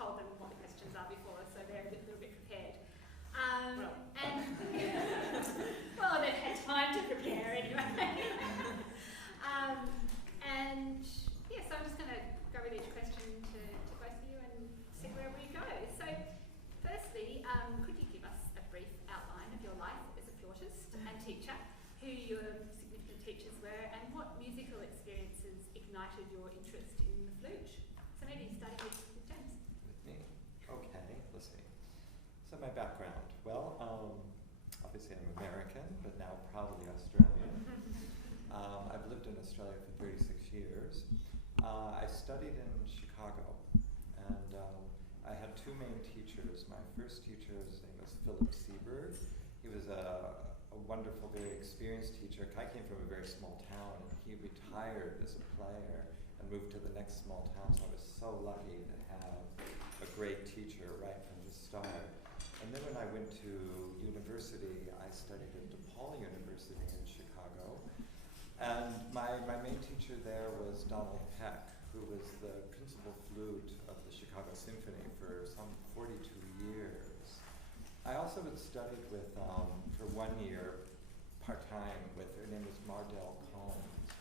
told them what the questions are before, so they're a little bit prepared. Well, they've had time to prepare anyway. And yeah, so I'm just going to go with each question to both of you and see where we go. So firstly, could you give us a brief outline of your life as a flautist and teacher, who your significant teachers were, and what musical experiences ignited your interest in the flute? So maybe starting with James. With me? Okay, let's see. So my background. Well, obviously I'm American, but now proudly Australian. I've lived in Australia for 36 years. I studied in Chicago, and I had two main teachers. My first teacher, his name was Philip Seberg. He was a wonderful, very experienced teacher. I came from a very small town, and he retired as a player and moved to the next small town, so I was so lucky to have a great teacher right from the start. And then when I went to university, I studied at DePaul University in Chicago. And my main teacher there was Donald Peck, who was the principal flute of the Chicago Symphony for some 42 years. I also had studied with, for 1 year, part-time with, her name was Mardell Combs.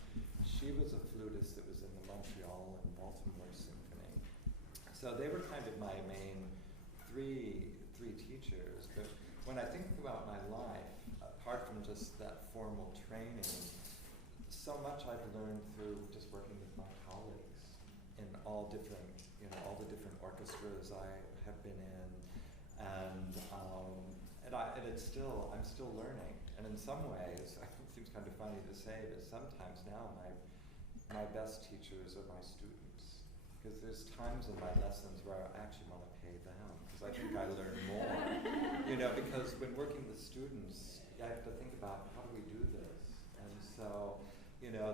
She was a flutist that was in the Montreal and Baltimore Symphony. So they were kind of my main three teachers. But when I think about my life, apart from just that formal training, so much I've learned through just working with my colleagues in all different, all the different orchestras I have been in, and I'm still learning. And in some ways, it seems kind of funny to say, but sometimes now my best teachers are my students, because there's times in my lessons where I actually want to pay them, because I think I learn more. Because when working with students, I have to think about how do we do this, and so.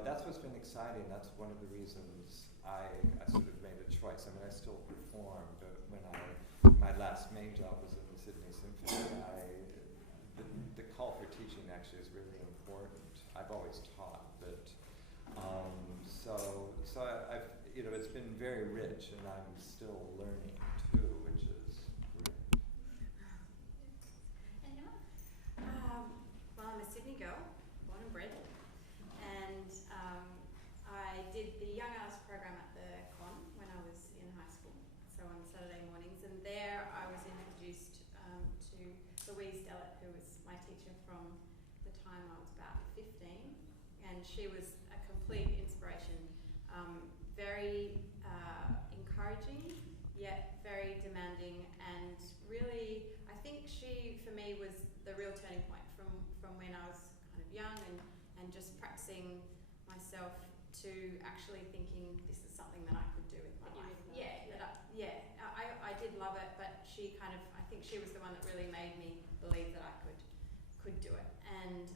That's what's been exciting. That's one of the reasons I sort of made a choice. I mean, I still perform, but when my last main job was in the Sydney Symphony, the call for teaching actually is really important. I've always taught, but so I've it's been very rich, and I'm still learning too, which is great. And Emma? Well, I'm a Sydney girl, born and bred. And I did the Young Artist program at the Con when I was in high school, so on Saturday mornings. And there I was introduced to Louise Dellett, who was my teacher from the time I was about 15. And she was a complete inspiration, very encouraging, yet very demanding. And really, I think she, for me, was the real turning point from when I was kind of young and just practicing myself to actually thinking this is something that I could do with my life. I did love it, but I think she was the one that really made me believe that I could do it. And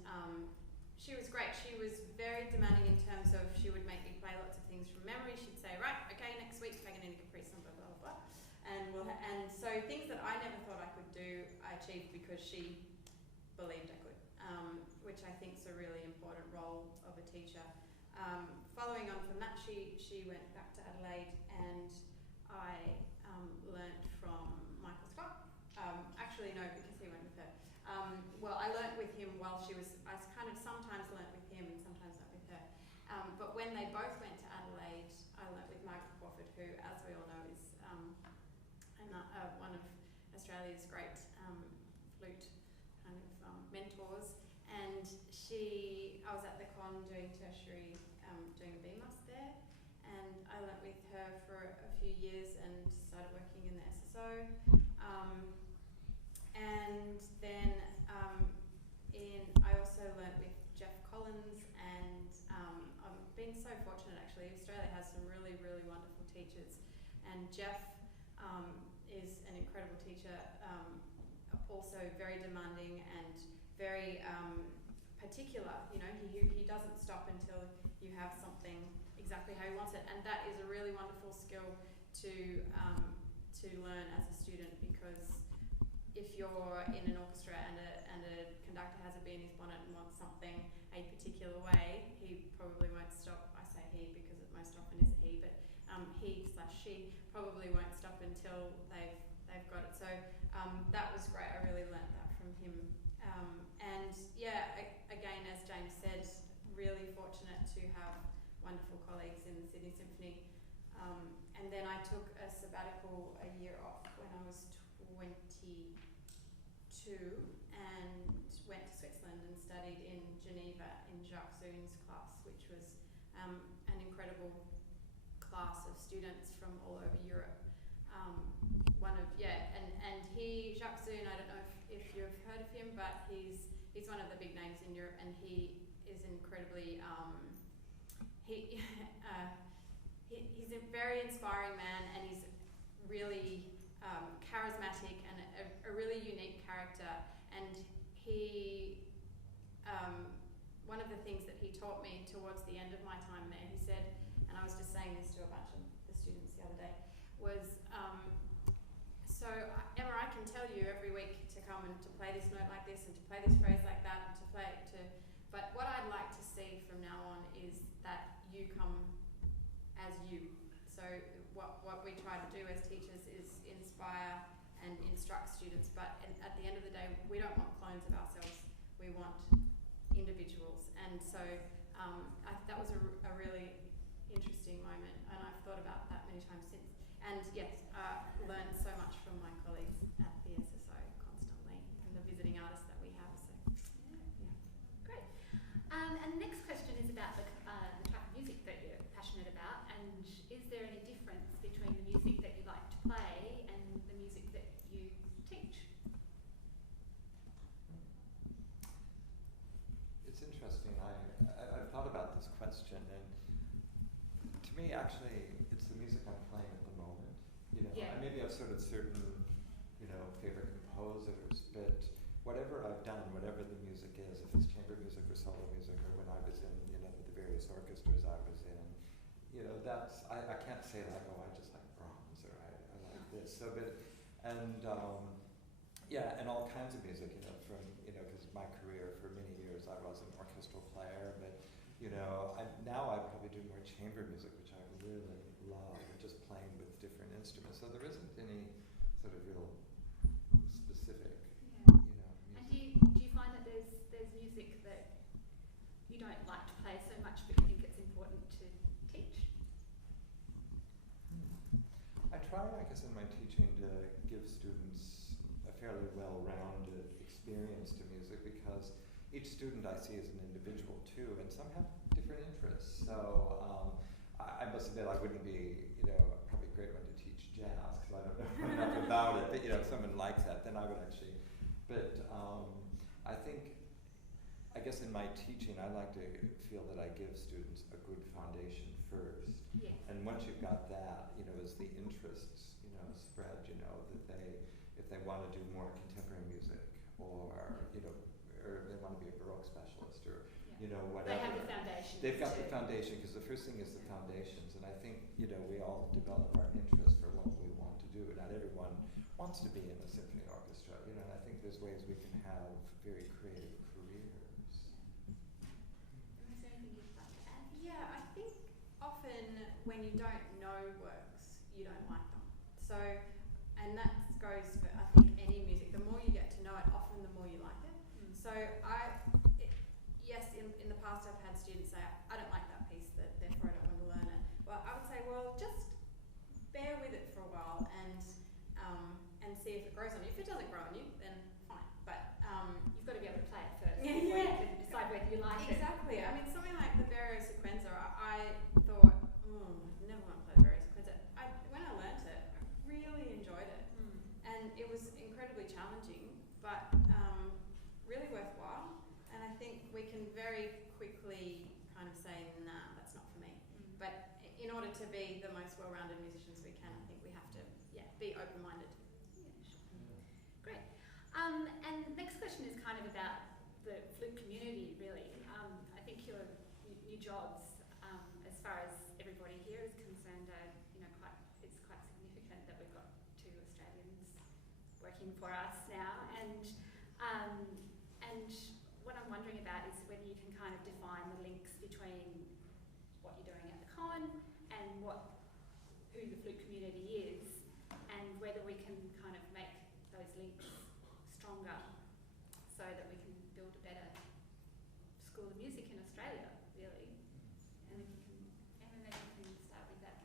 she was great. She was very demanding in terms of she would make me play lots of things from memory. She'd say, right, okay, next week Paganini Caprice, blah, blah, blah, blah. And so things that I never thought I could do, I achieved because she believed I could. Which I think is a really important role of a teacher. Following on from that, she went back to Adelaide, and I learnt from Michael Scott. Actually, no, because he went with her. Well, I learnt with him while I kind of sometimes learnt with him and sometimes learnt with her. But when they both went to Adelaide, I learnt with Michael Crawford, who, as we all know, is one of Australia's great flute kind of mentors. And I was at the Con doing tertiary, doing a BMUS there, and I learnt with her for a few years and started working in the SSO. And then I also learnt with Jeff Collins, and I've been so fortunate actually. Australia has some really, really wonderful teachers, and Jeff is an incredible teacher, also very demanding and very particular. He doesn't stop until you have something exactly how he wants it, and that is a really wonderful skill to learn as a student, because if you're in an orchestra and a conductor has a bee in his bonnet and wants something a particular way, he probably won't stop. I say he because it most often is a he, but he/she probably won't stop until they've got it. So that was great. I really learnt that from him. And yeah, again, as James said, really fortunate to have wonderful colleagues in the Sydney Symphony. And then I took a sabbatical a year off when I was 22 and went to Switzerland and studied in Geneva in Jacques Zoon's class, which was an incredible class of students from all over Europe. And Jacques Zoon, I don't know if you've heard of him, but he's one of the big names in Europe, and he is incredibly he's a very inspiring man, and he's really charismatic and a really unique character. And he one of the things that he taught me towards the end of my time there, he said, and I was just saying this to a bunch of the students the other day, was so Emma, I can tell you every week to come and to play this note like this and to play this phrase like that and to play it but what I'd like to see from now on is that you come as you. So what we try to do as teachers is inspire and instruct students, but at the end of the day, we don't want clones of ourselves. We want individuals. And so that was a really interesting moment, and I've thought about that many times since. And yes, learned so much from my colleagues at the SSO constantly, and the visiting artists that we have. So yeah. Great. And the next question is about the type of music that you're passionate about, and is there any difference between the music that you like to play and the music that you teach? It's interesting. I've thought about this question, and to me, actually, it's the music I'm playing at the moment. You know, Yeah. I maybe have sort of certain, favorite composers, but whatever I've done, whatever the music is, if it's chamber music or solo music, or when I was in, the various orchestras I was in, that's, I can't say like, oh, I just like Brahms, or I like this. So, and all kinds of music, from, because my career for many years, I was an orchestral player, but, now I probably do more chamber music, which I really love, and just playing with different instruments. So there isn't any sort of real specific, music. And do you find that there's music that you don't like to play so much, but you think it's important to teach? I try, I guess, in my teaching to give students a fairly well-rounded experience to music, because each student I see is an individual too, and some have different interests. So I must admit I wouldn't be, probably a great one to teach jazz, because I don't know enough about it. But if someone likes that, then I would actually. But I guess in my teaching, I like to feel that I give students a good foundation first. Yeah. And once you've got that, as the interests, spread, that if they want to do more contemporary music, or or they want to be a Baroque specialist, or whatever. They have the foundation. They've got the foundation, because the first thing is the foundations, and I think we all develop our interest for what we want to do. Not everyone wants to be in a symphony orchestra, and I think there's ways we can have very creative careers. Is there anything you'd like to add? Yeah, I think often when you don't know works, you don't like them. So, and that goes for, I think, any music. The more you get to know it, often the more you like it. So yes, in the past I've had students say, I don't like that piece, therefore I don't want to learn it. Well, I would say, well, just bear with it for a while and see if it grows on you. If it doesn't grow on you, then fine. But You've got to be able to play it first Yeah, before yeah. you can decide whether you like it. exactly. I mean, something like the Vario Sequenza, I thought, I never want to play the Vario Sequenza. When I learnt it, I really enjoyed it. And it was incredibly challenging, but really worthwhile. And I think we can very quickly kind of say, nah, that's not for me. But in order to be the most well-rounded musicians we can, I think we have to, be open-minded. Great. And next question is kind of about the flute community, really. I think your new jobs, as far as everybody here is concerned, are it's quite significant that we've got 2 Australians working for us now. And what I'm wondering about is whether you can kind of define the links between what you're doing at the con and what community is, and whether we can kind of make those links stronger so that we can build a better school of music in Australia, really. And if you can, Emma, maybe you can start with that.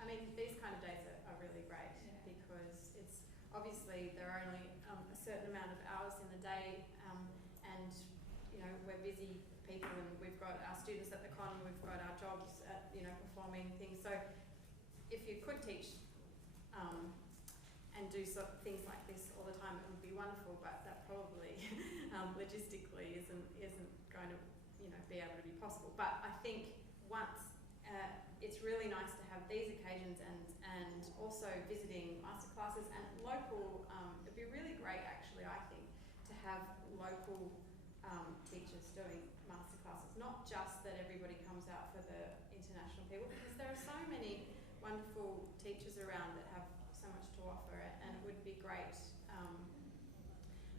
I mean, these kind of days are really great because it's obviously there are only a certain amount of hours in the day, and you know we're busy people, and we've got our students at the con, we've got our jobs at performing things. So if you could teach and do things like this all the time, it would be wonderful. But that probably logistically isn't going to be able to be possible. But I think once it's really nice to have these occasions and also visiting masterclasses and local. It'd be really great, actually, I think, to have local teachers doing masterclasses. Not just that everybody comes out for the international people, because there are so many wonderful teachers around that have so much to offer, and it would be great.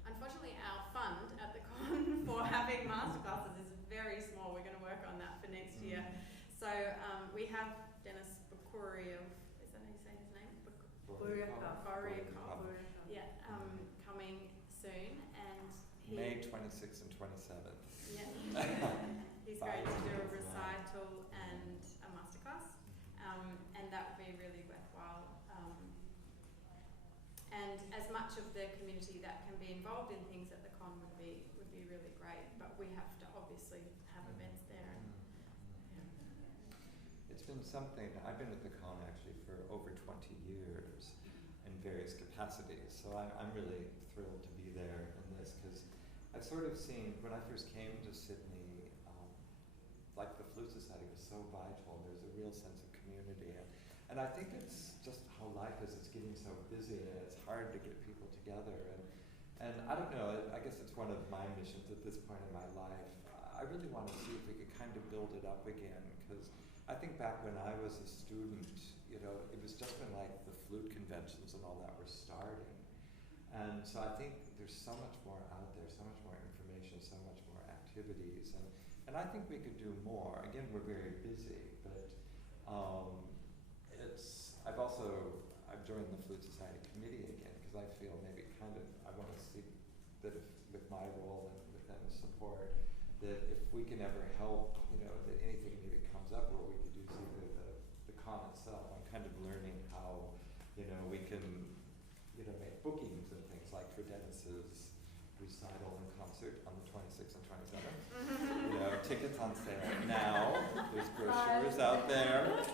Unfortunately, our fund at the con for having masterclasses is very small. We're going to work on that for next year. So we have Dennis Bakuriov, is that how you say his name? Bakuriov. Yeah, coming soon, and May 26th and 27th. Yeah, he's going to do a recital and a masterclass, and that would be really worthwhile. And as much of the community that can be involved in things at the con would be really great. But we have to obviously have events there. It's been something, I've been at the con actually for over 20 years in various capacities, so I'm really thrilled to be there in this, because I've sort of seen, when I first came to Sydney, like the Flute Society was so vital, there's a real sense of community, and I think it's just how life is, it's getting so busy and it's hard to get people together, and I don't know, I guess it's one of my missions at this point in my life. I really want to see if we could kind of build it up again, because I think back when I was a student, it was just when like the flute conventions and all that were starting. And so I think there's so much more out there, so much more information, so much more activities. And I think we could do more. Again, we're very busy, but I've joined the Flute Society committee again, because I feel maybe I want to see that with my role and with them support, that if we can ever help, that anything maybe comes up where we could use either the con itself. I'm kind of learning how, we can, make bookings and things like for Dennis's recital and concert on the 26th and 27th. Tickets on sale now. There's brochures out there.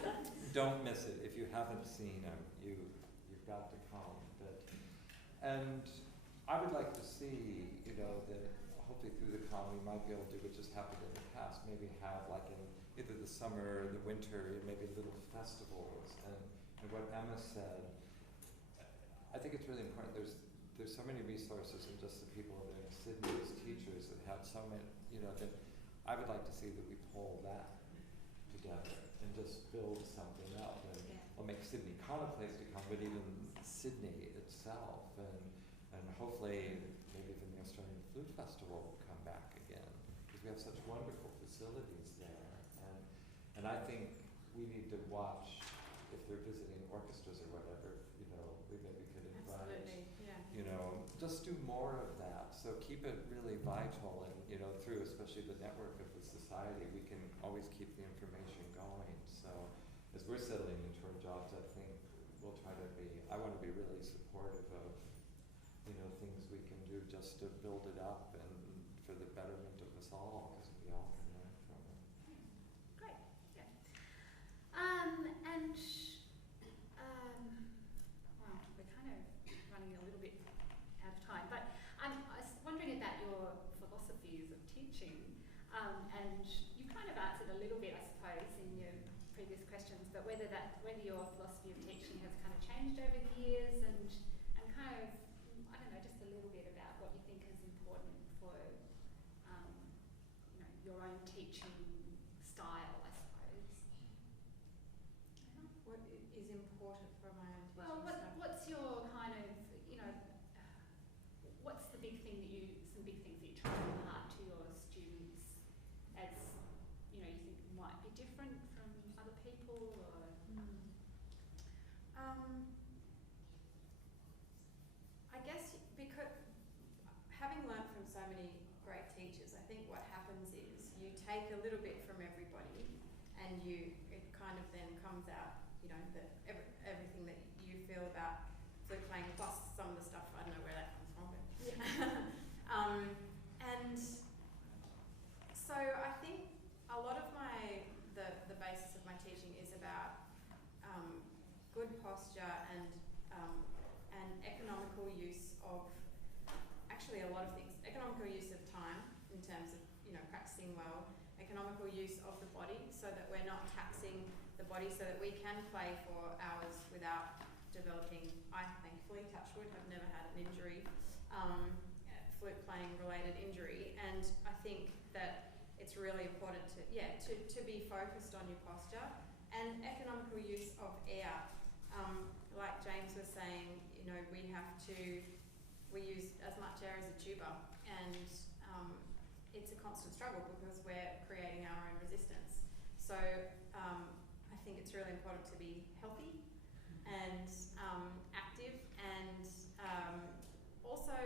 Don't miss it. If you haven't seen them, you've got to come. And I would like to see, that hopefully through the con we might be able to do what just happened in the past, maybe have like in either the summer or the winter, maybe little festivals. And what Emma said, I think it's really important. There's so many resources and just the people that are in Sydney as teachers that have so many, that I would like to see that we pull that together and just build something up. And we'll make Sydney Con a place to come, but even Sydney itself, and hopefully maybe even the Australian Flute Festival will come back again, because we have such wonderful facilities there. And I think we need to watch if they're visiting orchestras or whatever, we maybe could invite, just do more of that. So keep it really vital, and through especially the network of the society, we can always keep the information going. So as we're settling into our jobs, I think we'll try to I want to be really supportive of, things we can do just to build it up and for the betterment of us all, because we all can learn from it. Great, yeah. Well, we're kind of running a little bit out of time, but I was wondering about your philosophies of teaching, and you kind of answered a little bit, I suppose, in your previous questions, but whether your philosophy of teaching has kind of changed over the years, and kind of, I don't know, just a little bit about what you think is important for, your own teaching style, I suppose. What is important for my own teaching Well, style? what's your kind of, what's the big thing some big things that you try to impart to your students as, you think might be different from other people, or? many great teachers. I think what happens is you take a little bit from everybody, and it kind of then comes out, you know, that everything that you feel about flute playing, plus some of the stuff, I don't know where that comes from, but and so I think a lot of the basis of my teaching is about good posture and economical use of actually a lot of things. Economical use of time in terms of, you know, practicing well. Economical use of the body so that we're not taxing the body, so that we can play for hours without developing, I thankfully, touch wood, have never had an injury, flute playing related injury. And I think that it's really important to be focused on your posture and economical use of air. Like James was saying, you know, we use as much air as a tuba, and it's a constant struggle because we're creating our own resistance. So I think it's really important to be healthy and active, and also,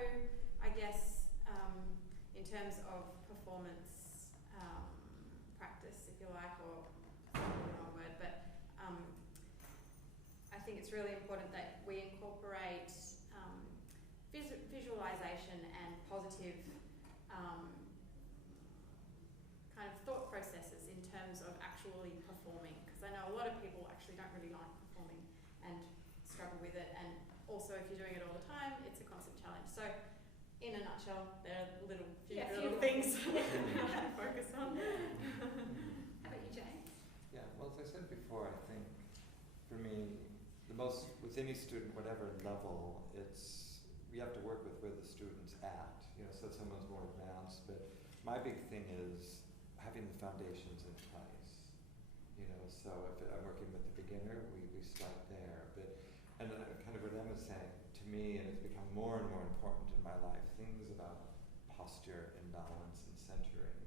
I guess, in terms of performance practice, if you like, or probably the wrong word, but I think it's really important that we incorporate visualization and positive kind of thought processes in terms of actually performing, because I know a lot of people actually don't really like performing and struggle with it, and also if you're doing it all the time, it's a constant challenge. So in a nutshell, there are little things to focus on. How about you, James? Yeah, well, as I said before, I think for me, with any student, whatever level, we have to work with where the student's at. You know, so someone's more advanced, but my big thing is having the foundations in place. You know, so if I'm working with the beginner, we start there. And kind of what Emma's saying to me, and it's become more and more important in my life, things about posture and balance and centering.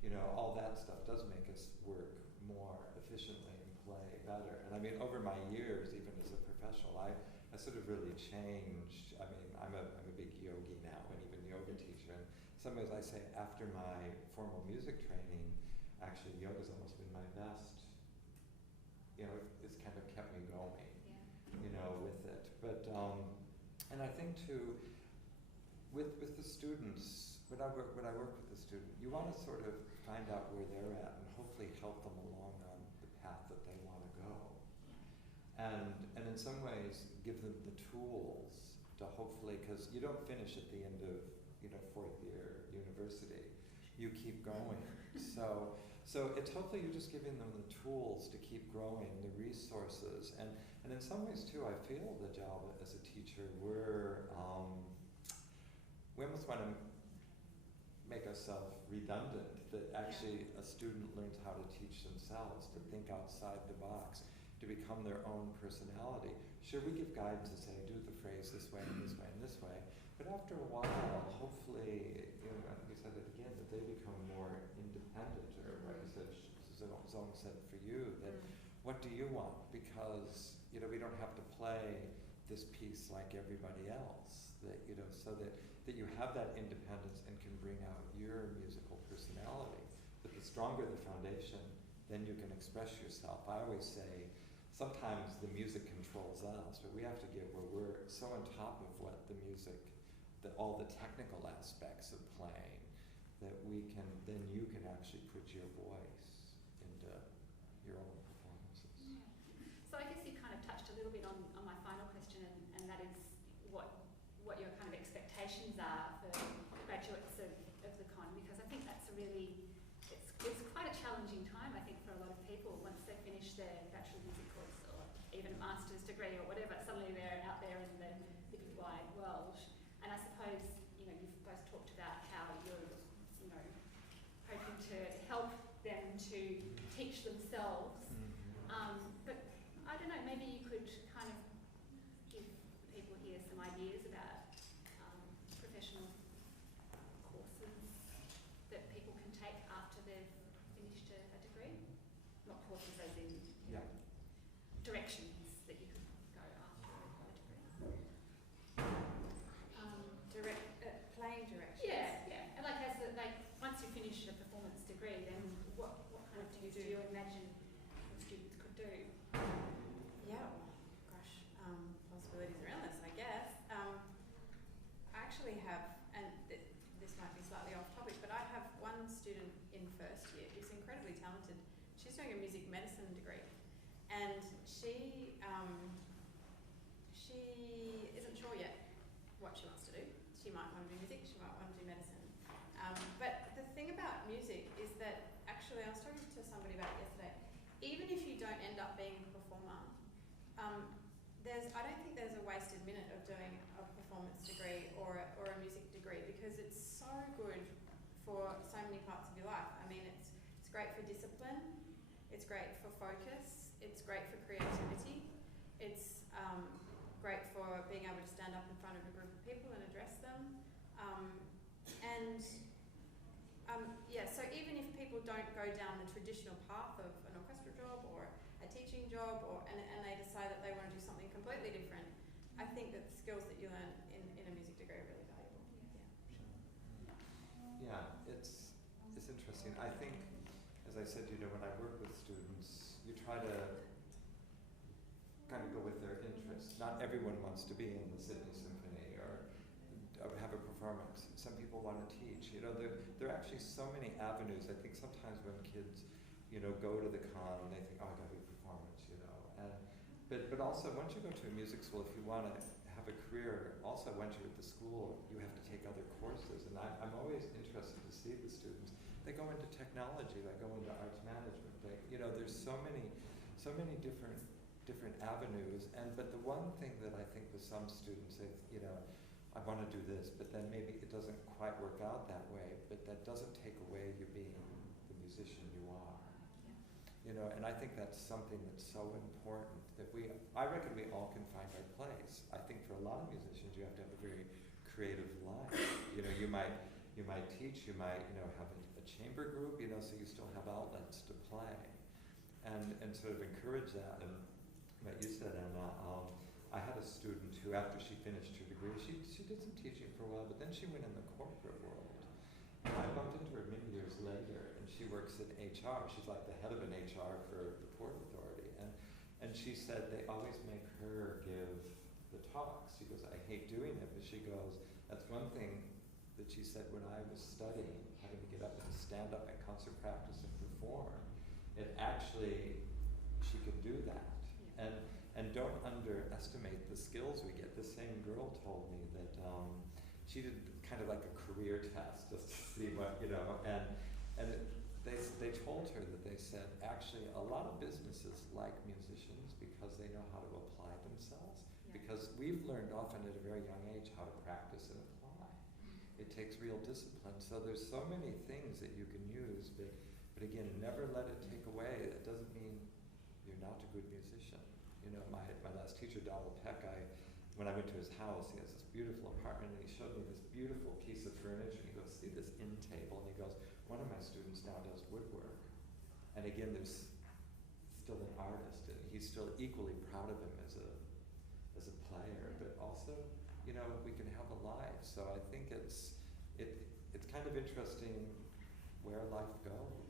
You know, all that stuff does make us work more efficiently and play better. And I mean, over my years, even as a professional, I sort of really changed. I mean, I'm a big yogi now, and even yoga teacher. And in some ways, I say after my formal music training, actually, yoga's almost been my best. You know, it's kind of kept me going. Yeah. You know, with it. But and I think too, with the students, when I work with the student, you want to sort of find out where they're at and hopefully help them along on the path that they want to go. And in some ways, give them the tools to hopefully, because you don't finish at the end of, you know, 4th year university. You keep going. So it's hopefully you're just giving them the tools to keep growing, the resources, and in some ways too, I feel the job as a teacher, we almost want to make ourselves redundant, that actually a student learns how to teach themselves, to think outside the box, to become their own personality. Sure, we give guidance to say, do the phrase this way and this way and this way, but after a while, hopefully, you know, we said it again, that they become more independent, or what you said, Zong said for you, that what do you want? Because, you know, we don't have to play this piece like everybody else, that, you know, so that you have that independence and can bring out your musical personality. But the stronger the foundation, then you can express yourself. I always say, sometimes the music controls us, but we have to get where we're so on top of what the music, that all the technical aspects of playing, that then you can actually put your voice into your own performances. Yeah. So I guess you kind of touched a little bit on my final question, and that is what your kind of expectations are for graduates of the con, because I think that's it's quite a challenging time, I think, for a lot of people once they finish their Bachelor of Music course or even a master's degree or whatever. Suddenly they're out there in the big wide world. And I suppose, you know, you've both talked about how you're, you know, hoping to help them to teach themselves. But I don't know, maybe you could kind of give people here some ideas about professional courses that people can take after they've finished a degree. Not courses as in, you know, directions that you could go after a degree. Playing directions. Yeah. And student in first year who's incredibly talented. She's doing a music medicine degree, and she isn't sure yet what she wants to do. She might want to do music, she might want to do medicine. But the thing about music is that, actually, I was talking to somebody about it yesterday, even if you don't end up being a performer, I don't think there's a wasted minute of doing a performance degree or a music degree, because it's so good for so many parts of your life. I mean, it's great for discipline, it's great for focus, it's great for creativity, it's great for being able to stand up in front of a group of people and address them. So even if people don't go down the traditional path of an orchestra job or a teaching job, and they decide that they want to do something completely different, I think that the skills that you learn in a music degree are really valuable. Yeah, it's interesting. I think, as I said, when I work with students, you try to kind of go with their interests. Not everyone wants to be in the Sydney Symphony or have a performance. Some people want to teach. There are actually so many avenues. I think sometimes when kids, go to the con, they think, oh, I got to be a performance, But also, once you go to a music school, if you want to have a career, also once you're at the school, you have to take other courses. And I'm always interested to see the students. They go into technology, they go into arts management. There's so many different avenues. But the one thing that I think with some students, I want to do this, but then maybe it doesn't quite work out that way. But that doesn't take away you being the musician you are. And I think that's something that's so important that I reckon we all can find our place. I think for a lot of musicians, you have to have a very creative life. You might teach, you might, have a chamber group, so you still have outlets to play, and sort of encourage that. And what you said, Anna, I had a student who, after she finished her degree, she did some teaching for a while, but then she went in the corporate world. And I bumped into her many years later, and she works in HR. She's like the head of an HR for the Port Authority. And she said they always make her give the talks. She goes, I hate doing it, but she goes, that's one thing that she said when I was studying, having to get up and stand up at concert practice and perform. It actually, she could do that. And don't underestimate the skills we get. The same girl told me that she did kind of like a career test just to see what, and they told her that they said, actually, a lot of businesses like musicians because they know how to apply themselves. Yeah. Because we've learned often at a very young age how to practice and apply. It takes real discipline. So there's so many things that you can use, but again, never let it take away. It doesn't mean you're not a good musician. My last teacher, Donald Peck, when I went to his house, he has this beautiful apartment, and he showed me this beautiful piece of furniture, and he goes, see this end table? And he goes, one of my students now does woodwork. And again, there's still an artist, and he's still equally proud of him as a player, but also, we can have a life. So I think it's kind of interesting where life goes.